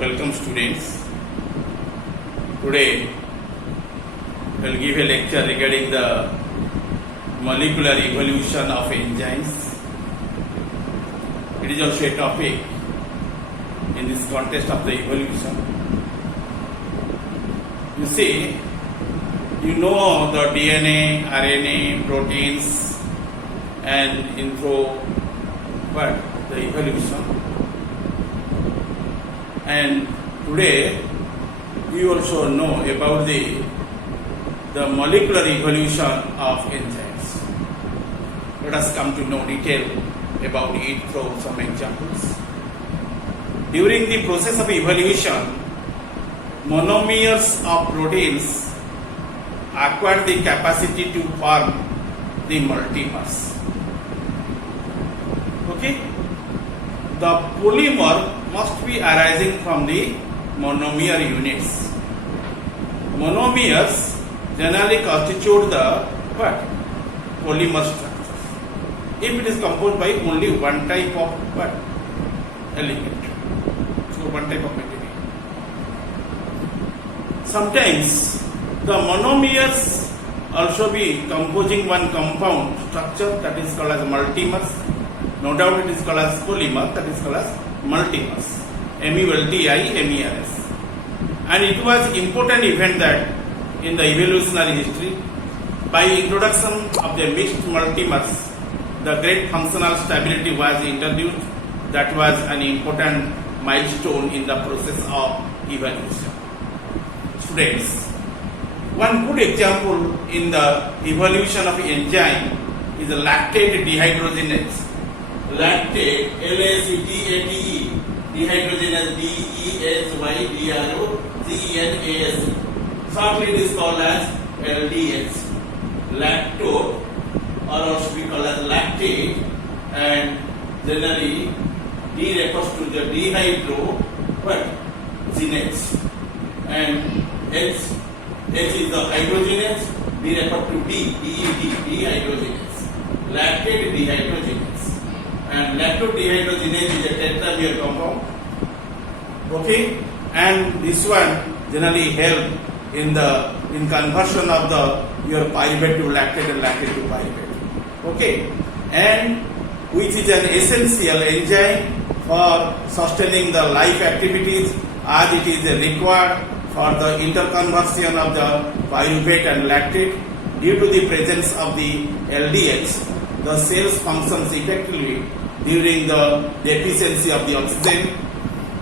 Welcome students. Today I will give a lecture regarding the molecular evolution of enzymes. It is also a topic in this context of the evolution. You see, you know the DNA, RNA, proteins and the evolution. And today we also know about the molecular evolution of enzymes. Let us come to know detail about it through some examples. During the process of evolution, monomers of proteins acquire the capacity to form the multimers. Okay? The polymer must be arising from the monomer units. Monomers generally constitute the polymer structure. If it is composed by only one type of element, so one type of material. Sometimes the monomers also be composing one compound structure that is called as multimers. No doubt it is called as polymer, that is called as multimers, MELTI-MERS. And it was important event that in the evolutionary history, by introduction of the mixed multimers, the great functional stability was introduced. That was an important milestone in the process of evolution. Students, one good example in the evolution of enzyme is the lactate dehydrogenase. Lactate, LACTATE, dehydrogenase DESYDROGENASE. Shortly it is called as LDH. Lactose, or also we call as lactate, and generally D refers to the dehydrogenase, and H is the hydrogenase, D refers to DED, dehydrogenase. Lactate dehydrogenase. And lactate dehydrogenase is a tetramer compound. Okay, and this one generally help in conversion of your pyruvate to lactate and lactate to pyruvate. Okay, and which is an essential enzyme for sustaining the life activities, as it is required for the interconversion of the pyruvate and lactate. Due to the presence of the LDH, the cells functions effectively during the deficiency of the oxygen,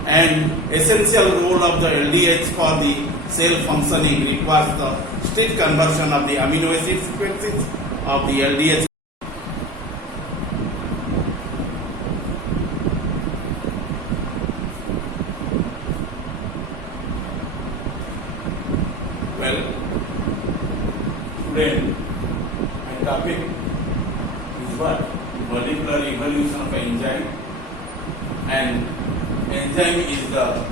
and essential role of the LDH for the cell functioning requires the strict conversion of the amino acid sequences of the LDH. Well, today my topic is what? Molecular evolution of enzyme. And enzyme is the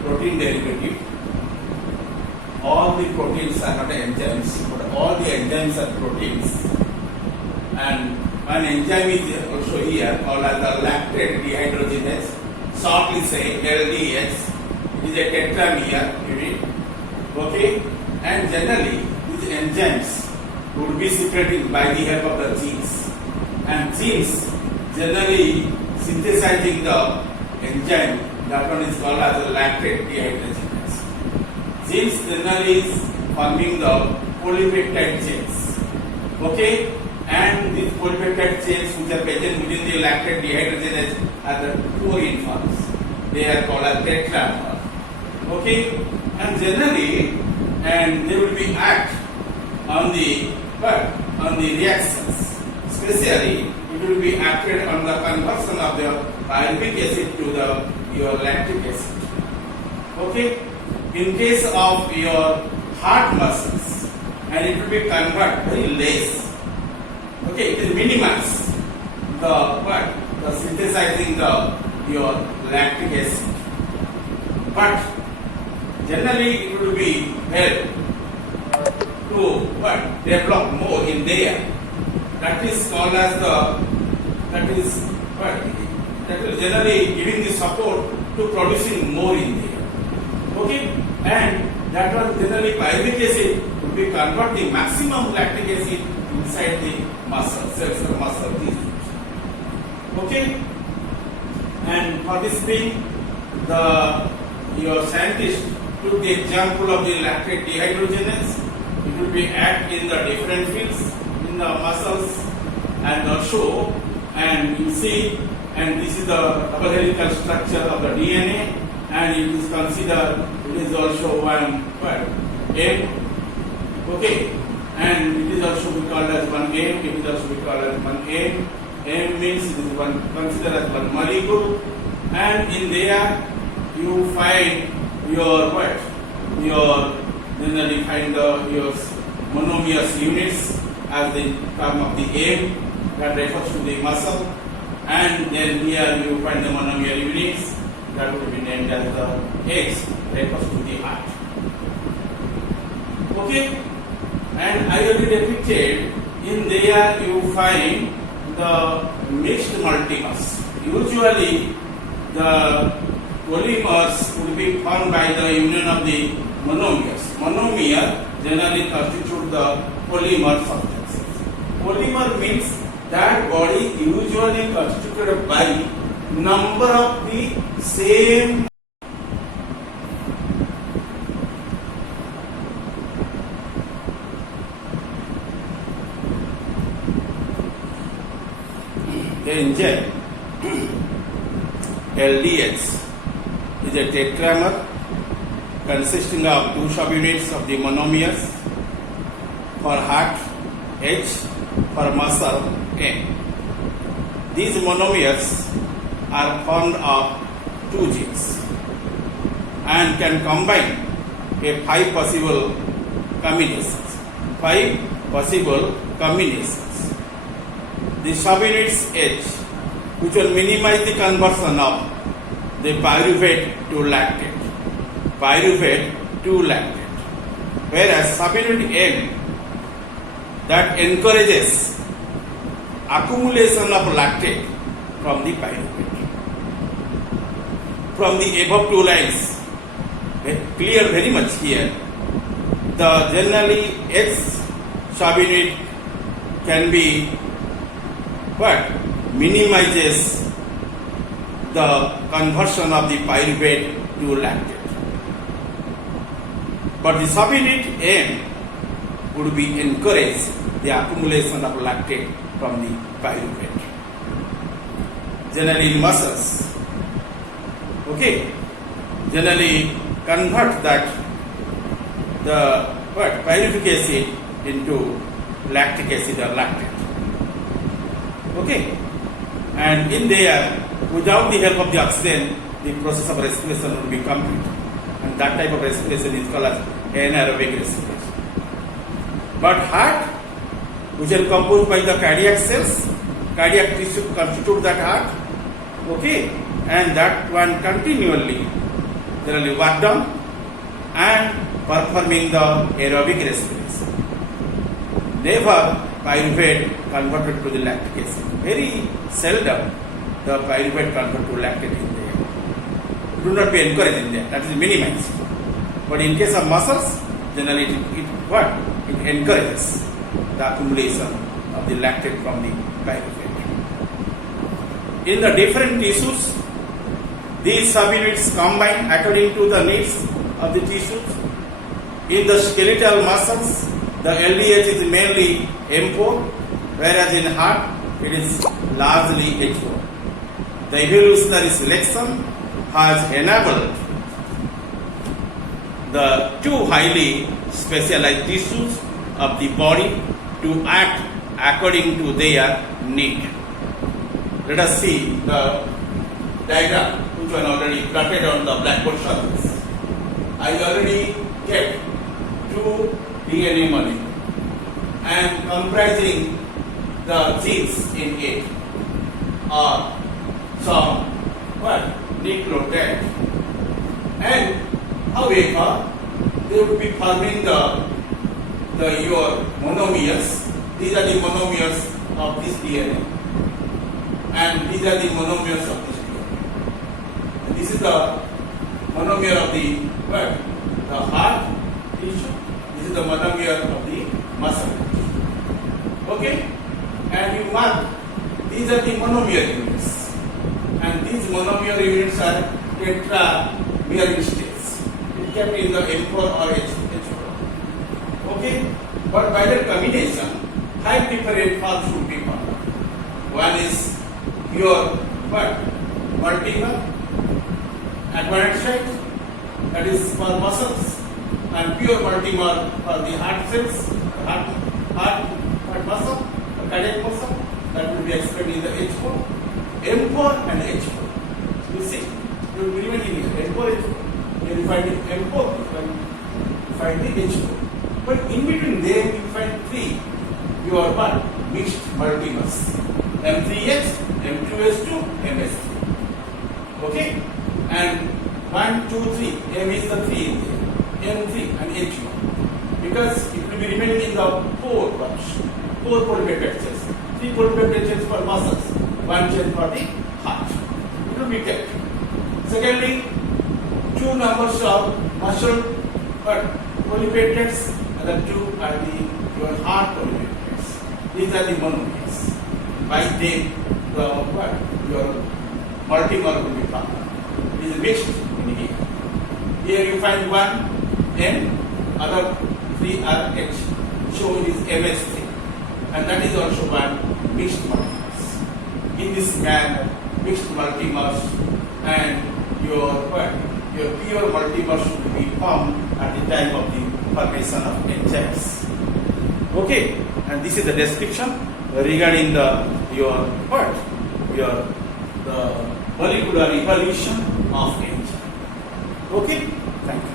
protein derivative. All the proteins are not enzymes, but all the enzymes are proteins. And one enzyme is also here called as the lactate dehydrogenase, shortly say LDH. It is a tetramer unit. Okay, and generally these enzymes would be secreted by the help of the genes. And genes generally synthesizing the enzyme, that one is called as the lactate dehydrogenase. Genes generally is forming the polypeptide chains. Okay, and these polypeptide chains which are present within the lactate dehydrogenase are the chlorine forms. They are called as tetramer. Okay, and generally, and they will be act on the reactions. Especially, it will be acted on the conversion of the pyruvic acid to your lactic acid. Okay, in case of your heart muscles, and it will be converted very less. Okay, it will minimize the synthesizing your lactic acid. But generally, it will be help to develop more in there. That is called as that is generally giving the support to producing more in there. Okay, and that one generally pyruvic acid would be convert the maximum lactic acid inside the muscle cells or muscle tissues. Okay, and for this thing, your scientist took the example of the lactate dehydrogenase. It will be act in the different fields in the muscles and also, and you see, and this is the double helical structure of the DNA, and it is considered, it is also one M, okay, and it is also be called as one M, it is also be called as one M. M means it is one considered as one molecule, and in there you find your what? Your generally find your monomerous units as the term of the M that refers to the muscle, and then here you find the monomer units that would be named as the X refers to the heart. Okay, and I already depicted in there you find the mixed multimers. Usually the polymers would be formed by the union of the monomers. Monomer generally constitute the polymer substances. Polymer means that body usually constituted by number of the same enzyme LDH is a tetramer consisting of two subunits of the monomers. For heart, H, for muscle, N. These monomers are formed of two genes and can combine a 5 possible combinations. 5 possible combinations. The subunits H, which will minimize the conversion of the pyruvate to lactate. Pyruvate to lactate. Whereas subunit N that encourages accumulation of lactate from the pyruvate. From the above two lines, clear very much here, the generally H subunit can be what? Minimizes the conversion of the pyruvate to lactate. But the subunit M would be encourage the accumulation of lactate from the pyruvate. Generally in muscles, okay, generally convert that the pyruvic acid into lactic acid or lactate. Okay, and in there, without the help of the oxygen, the process of respiration will be complete, and that type of respiration is called as anaerobic respiration. But heart, which is composed by the cardiac cells, cardiac tissue constitute that heart, okay, and that one continually generally work done and performing the aerobic respiration. Never pyruvate converted to the lactic acid. Very seldom the pyruvate converted to lactate in there. It will not be encouraged in there. That is minimized. But in case of muscles, generally it encourages the accumulation of the lactate from the pyruvate. In the different tissues, these subunits combine according to the needs of the tissues. In the skeletal muscles, the LDH is mainly M4, whereas in heart it is largely H4. The evolutionary selection has enabled the two highly specialized tissues of the body to act according to their need. Let us see the diagram which one already plotted on the blackboard surface. I already kept two DNA molecules and comprising the genes in it are some nucleotide, and however they would be forming your monomers. These are the monomers of this DNA, and these are the monomers of this DNA. this is the monomer of the what? The heart tissue. This is the monomer of the muscle. Okay? And you mark these are the monomer units. And these monomer units are tetramer states. It can be in the M4 or H4. Okay? But by the combination, 5 different forms should be found. One is pure what? Multimer, acquired site, that is for muscles, and pure multimer for the heart cells, heart muscle, the cardiac muscle, that will be explained in the H4, M4 and H4. You see, you will be remaining here, M4, H4. You will find the M4, you find the H4. But in between them, you find 3. You are what? Mixed multimers. M3H, M2H2, MS3. Okay? And 1, 2, 3. M is the 3 in there. M3 and H1. Because it will be remaining in the 4 portion. 4 polypeptide chains. 3 polypeptide chains for muscles. 1 chain for the heart. It will be kept. Secondly, 2 numbers of muscle polypeptides. Other 2 are your heart polypeptides. These are the monomers. By them, your multimer will be found. It is mixed in here. Here you find 1 N, other 3 are H. So it is MS3. And that is also one mixed multimers. In this manner, mixed multimers and your pure multimers should be formed at the time of the formation of enzymes. Okay, and this is the description regarding the molecular evolution of enzyme. Okay, thank you.